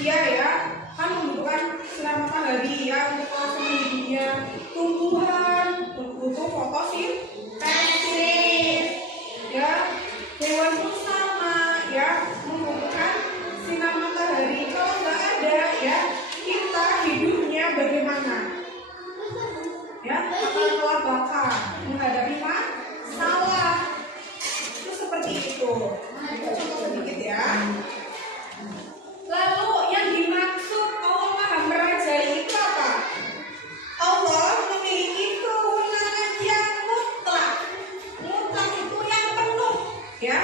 manusia ya kan membutuhkan sinar matahari ya untuk proses hidupnya. Tumbuhan butuh fotosintesis ya. Hewan pun sama ya, membutuhkan sinar matahari. Kalau nggak ada ya, kita hidupnya bagaimana? Ya, akan kelabakan, menghadapi masalah. Itu seperti itu. Contoh sedikit ya. Lalu yang dimaksud Allah Maha Merajai itu apa? Allah memiliki kewenangan yang mutlak. Mutlak itu yang penuh ya,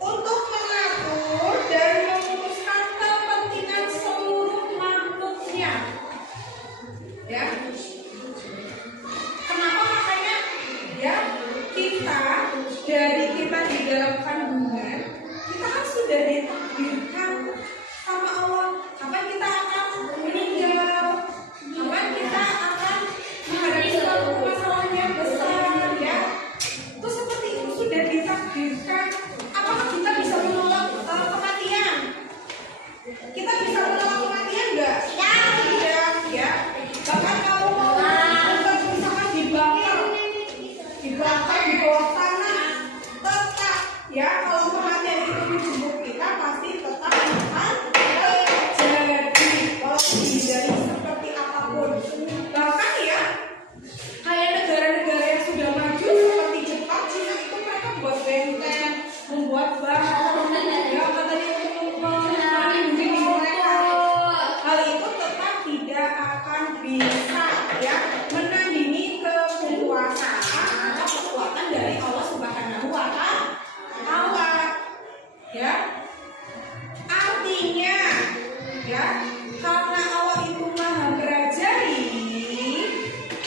untuk mengatur dan memutuskan kepentingan seluruh makhluknya. Ya. Kenapa makanya ya kita di dalam kandungan kita kan sudah ditakdirkan sama Allah kapan kita akan meninggal, kapan kita akan menghadapi suatu masalah yang besar ya. Itu seperti itu sudah ditakdirkan. Apakah kita bisa menolak kematian? Kita bisa menolak kematian enggak? Ya, tidak ya. Bahkan kalau mau misalkan dibakar di bawah tanah, tetap ya kalau kematian itu menjemput kita pasti tetap akan terjadi kalau dihindari seperti apapun. Bahkan ya kayak negara-negara yang sudah maju seperti Jepang, Cina itu mereka buat benteng, membuat bahan ya katanya untuk melindungi mereka. Hal itu tetap tidak akan bisa ya menandingi kekuasaan atau kekuatan dari Allah Subhanahu wa Ta'ala ya. Artinya ya karena Allah itu Maha Merajai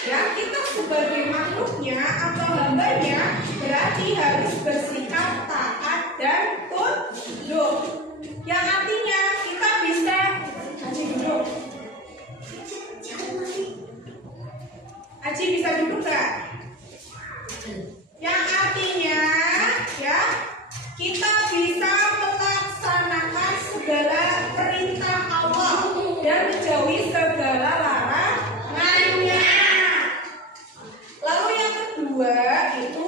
ya, kita sebagai makhluknya atau hambanya berarti harus bersikap taat dan tunduk. Yang artinya kita bisa Aji duduk. Aji bisa duduk gak? Yang artinya ya kita bisa melaksanakan segala perintah Allah dan menjauhi segala larangannya. Lalu yang kedua itu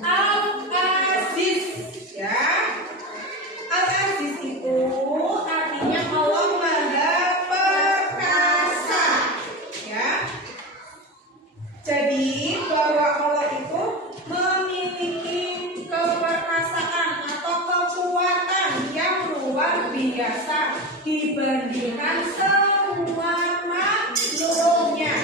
Al-Aziz ya. Al-Aziz itu artinya Allah Maha Perkasa ya. Jadi bahwa Allah itu memiliki keperkasaan atau kekuatan yang luar biasa dibandingkan semua makhluknya.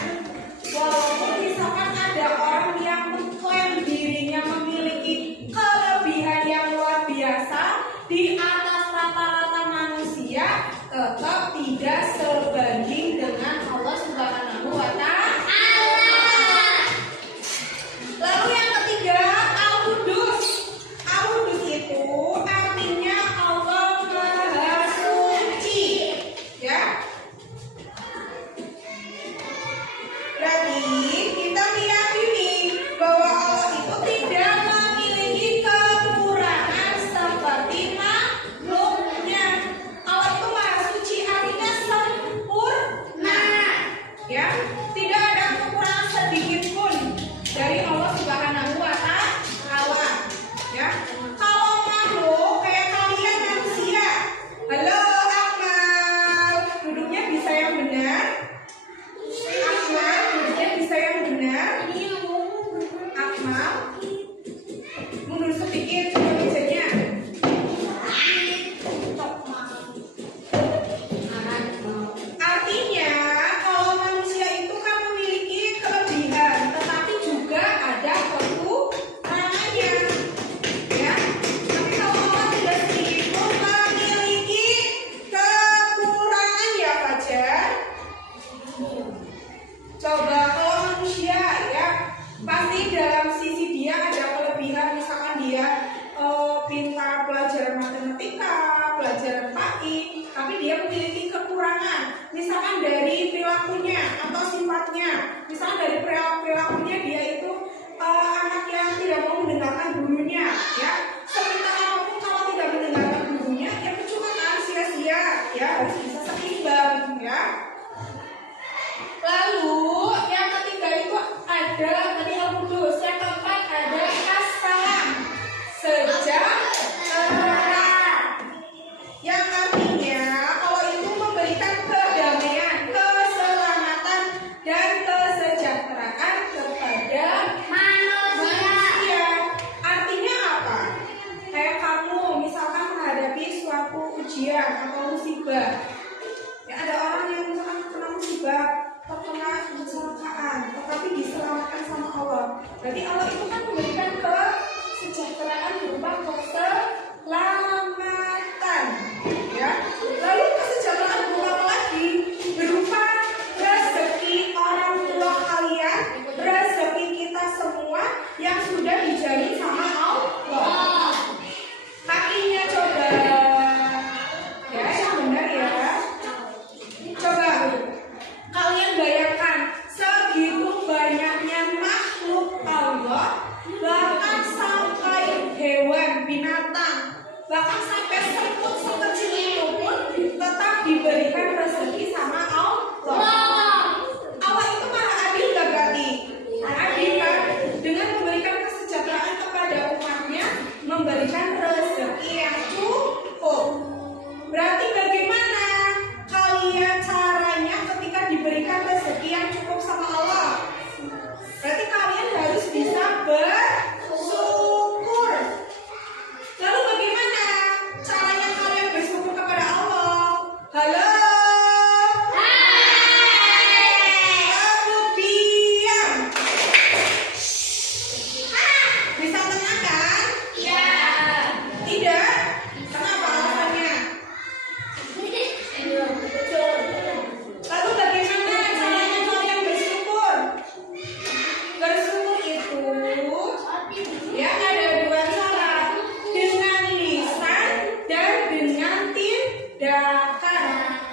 Walaupun misalkan ada orang yang mengklaim dirinya memiliki kelebihan yang luar biasa di atas rata-rata manusia, tetap tidak sebanding dengan Allah Subhanahu wa Ta'ala. Lalu yang ketiga, Al-Qudus. Al-Qudus itu artinya Allah Maha Suci ya. Berarti kita meyakini bahwa Allah itu tidak memiliki kekurangan seperti makhluknya. Allah itu Maha Suci artinya sempurna ya. Tidak ada kekurangan sedikit pun dari Allah Subhanahu wa Ta'ala ya. Kalau makhluk kayak kalian manusia, halo Akmal, duduknya bisa yang benar. Akmal, duduknya bisa yang benar. Akmal, mundur sedikit coba mejanya. Artinya kalau manusia itu kan memiliki kelebihan, tetapi juga ada kekurangannya ya. Tapi kalau Allah tidak sedikit pun memiliki kekurangan ya Fajar. Coba kalau manusia ya pasti dalam sisi dia ada kelebihan, misalkan dia pintar pelajaran matematika, pelajaran PAI, tapi dia memiliki kekurangan, misalkan dari perilakunya atau sifatnya. Misalkan dari perilakunya dia itu anak yang tidak mau mendengarkan gurunya ya. Sepintar apapun kalau tidak mendengarkan gurunya ya percuma kan, sia-sia ya harus bisa seimbang ya. Lalu yang ketiga itu ada tadi al-qudus, yang keempat ada as-salam, sejahtera, yang artinya kalau itu memberikan kedamaian, keselamatan dan kesejahteraan kepada manusia. Artinya apa? Kayak kamu misalkan menghadapi suatu ujian atau musibah, ya ada orang yang misalkan kena musibah, terkena kecelakaan, tetapi diselamatkan sama Allah. Berarti Allah itu kan memberikan kesejahteraan berupa keselamatan, ya. Lalu kesejahteraan berupa apa lagi? Berupa rezeki orang tua kalian, rezeki kita semua yang sudah dijamin sama Allah. Kakinya coba, ya yang benar ya. Coba kalian bayangkan segitu banyaknya makhluk Allah, bahkan sampai hewan, binatang, bahkan sampai semut sekecil itu pun tetap diberikan rezeki sama Allah. Allah itu maha adil gak berarti? Adil kan? Dengan memberikan kesejahteraan kepada umatnya, memberikan rezeki yang cukup. Berarti bagaimana kalian caranya ketika diberikan rezeki yang cukup sama Allah? Berarti kalian harus bisa bersyukur. Lalu bagaimana caranya kalian bersyukur kepada Allah? Halo? Kamu diam. Bisa tenang kan? Ya. Tidak? Kenapa alasannya? Lalu bagaimana caranya kalian bersyukur? Bersyukur itu ya ada dua cara, dengan lisan dan dengan tindakan.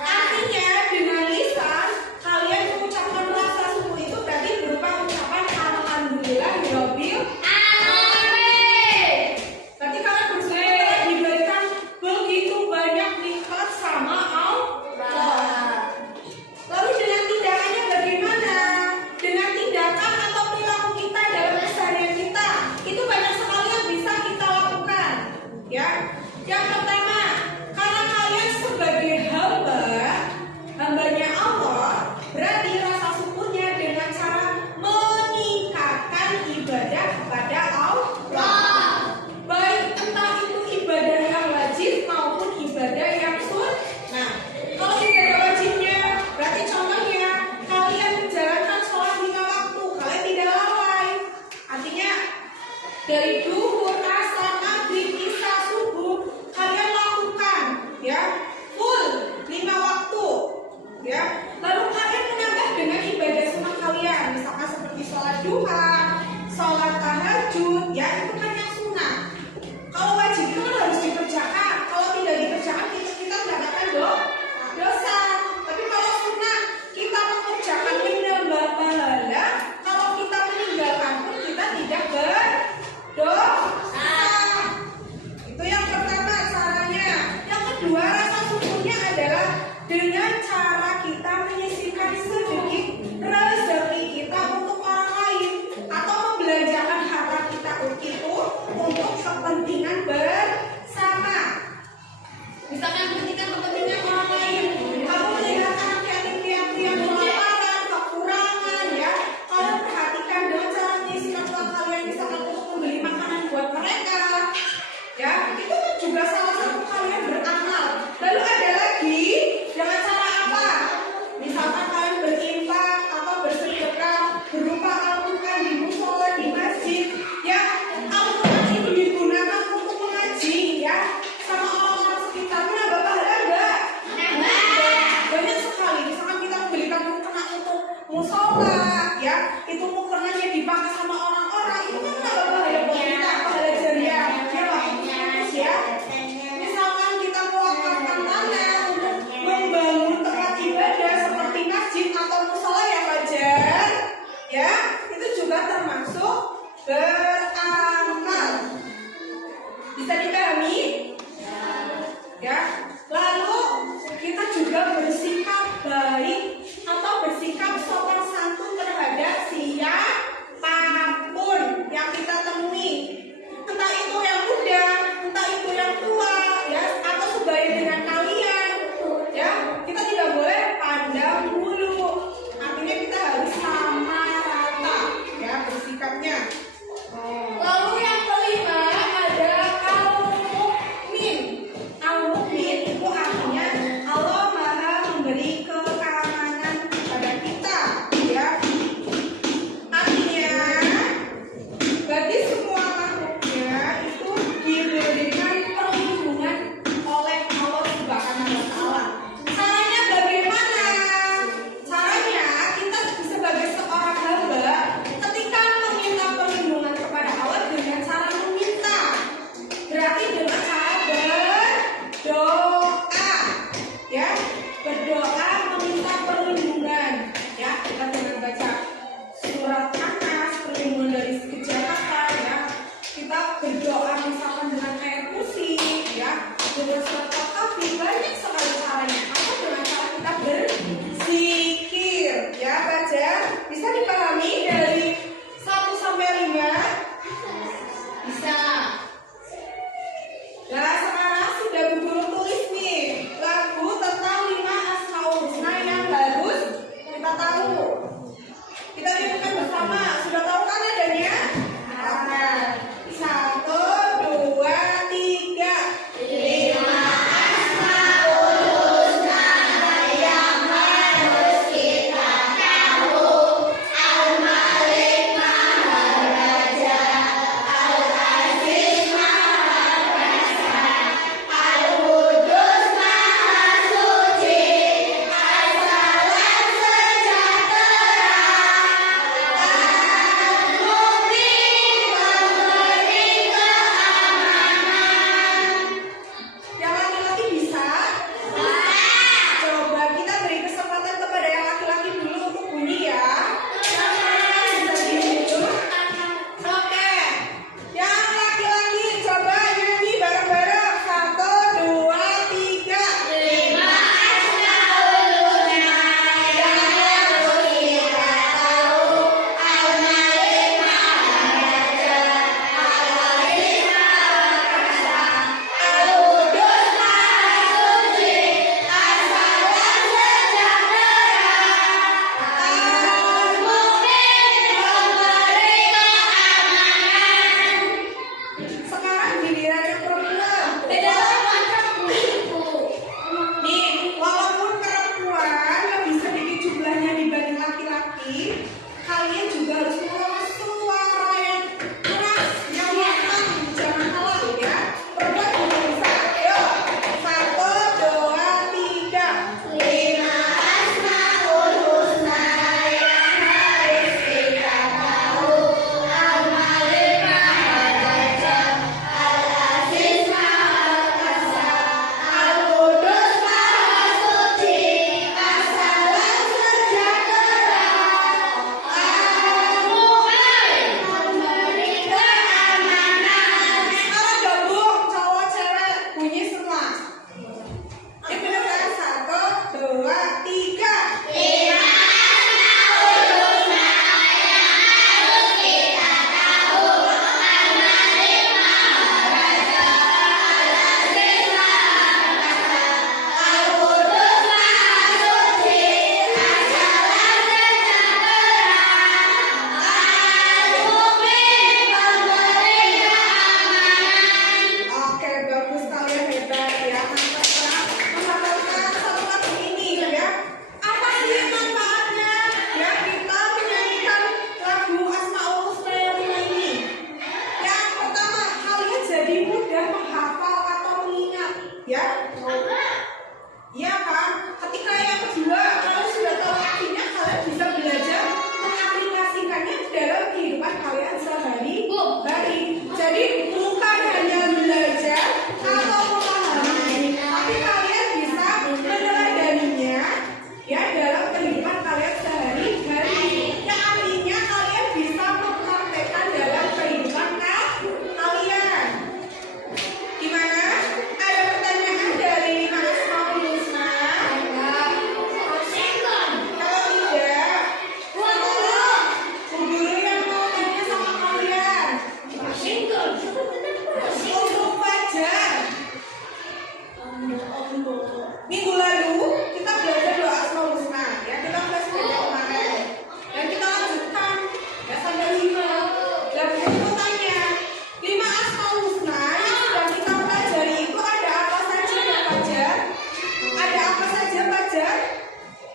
Artinya dengan lisan kalian mengucapkan rasa syukur itu berarti berupa ucapan alhamdulillahirabbil alamin. Berarti kalian bersyukur telah diberikan begitu banyak nikmat sama Allah. Lalu dengan tindakannya bagaimana? Dengan tindakan atau perilaku kita dalam keseharian kita, itu banyak sekali yang bisa kita lakukan. Ya, yang pertama, karena kalian sebagai hambanya Allah, berarti rasa syukurnya dengan cara meningkatkan ibadah kepada Allah. Baik entah itu ibadah yang wajib maupun ibadah yang sunnah. Kalau ibadah wajibnya, berarti contohnya kalian menjalankan sholat 5 waktu, kalian tidak lalai. Artinya dari duhur, asar, maghrib, isya, subuh kalian lakukan, ya full 5 waktu, ya. Lalu kalian menambah dengan ibadah sunnah kalian, misalkan seperti sholat duha, sholat tahajud, ya itu kan yang sunnah. Kalau wajib itu kan harus dikerjakan. Kalau tidak dikerjakan kita mendapatkan dosa. Tapi kalau sunnah kita mengerjakan menambah pahala. Kalau kita meninggalkan pun kita tidak berdosa. Itu yang pertama caranya. Yang kedua rasa syukurnya adalah dengan cara kita menyisihkan sedikit rezeki kita untuk orang lain atau membelanjakan harta kita itu untuk kepentingan bersama. Misalkan kepentingan orang lain, kamu melihat anak yatim piatu yang kelaparan, kekurangan, ya, kalian perhatikan dengan cara menyisihkan uang kalian misalkan untuk membeli makanan buat mereka, ya, itu kan juga salah satu kalian beramal. Lalu ada lagi dengan cara apa? Misalkan kalian berinfak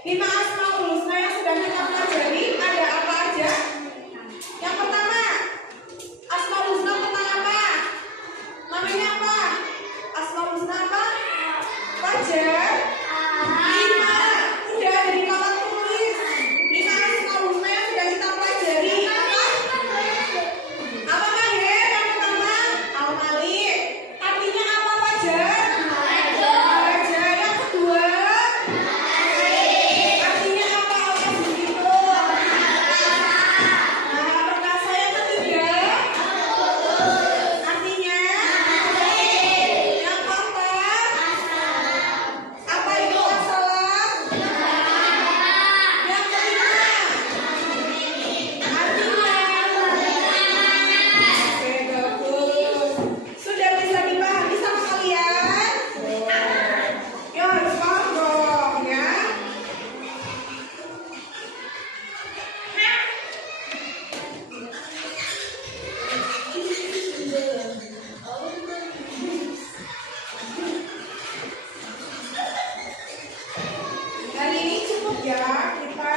5 Asmaul Husna yang sudah kita pelajari ada apa aja? Yang pertama, Asmaul Husna tentang apa? Namanya apa? Asmaul Husna apa? Fajar. 5. Udah ada di papan tulis. 5 Asmaul Husna yang sudah kita pelajari. Apa? Apa Mahir? Yang pertama, Al-Malik. Artinya apa Fajar? Raja. Yang kedua, artinya apa Al-Qasim itu? Nah, perkasa. Yang ketiga, artinya yang keempat, apa itu as-salam? Yang kelima, artinya oke, bagus. Sudah bisa dipahami sama kalian? Ya harus paham dong ya. Hari ini cukup ya kita